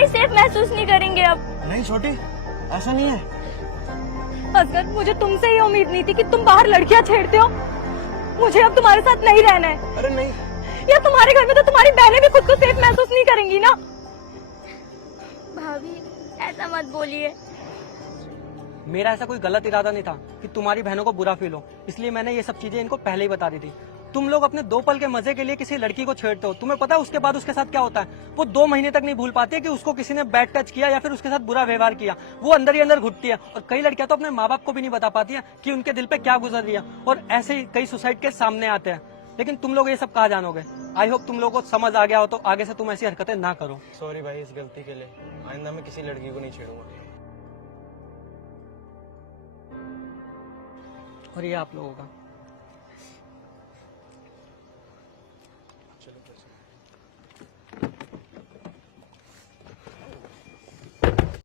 ही safe महसूस नहीं करेंगे अब। नहीं छोटी, ऐसा नहीं है। असगर, मुझे तुमसे ये उम्मीद नहीं थी कि तुम बाहर लड़कियां छेड़ते हो। मुझे अब तुम्हारे साथ नहीं रहना है। अरे नहीं, या तुम्हारे घर में तो तुम्हारी बहनें भी खुद को सेफ महसूस नहीं करेंगी ना। भाभी, ऐसा मत बोलिए। मेरा ऐसा कोई गलत इरादा नहीं था कि तुम्हारी बहनों को बुरा फील हो, इसलिए मैंने ये सब चीजें इनको पहले ही बता दी थी। तुम लोग अपने 2 पल के मजे के लिए किसी लड़की को छेड़ते हो, तुम्हें पता है उसके बाद उसके साथ क्या होता है? वो 2 महीने तक नहीं भूल पाती है कि उसको किसी ने बैड टच किया या फिर उसके साथ बुरा व्यवहार किया। वो अंदर ही अंदर घुटती है, और कई लड़कियां तो अपने माँ बाप को भी नहीं बता पाती है कि उनके दिल पे क्या गुजर रही है, और ऐसे ही कई सुसाइड के सामने आते हैं। लेकिन तुम लोग ये सब कहाँ जानोगे? आई होप तुम लोगों को समझ आ गया हो, तो आगे से तुम ऐसी हरकतें ना करो। सॉरी भाई इस गलती के लिए। आइंदा मैं किसी लड़की को नहीं छेड़ूंगा। और ये आप लोगों का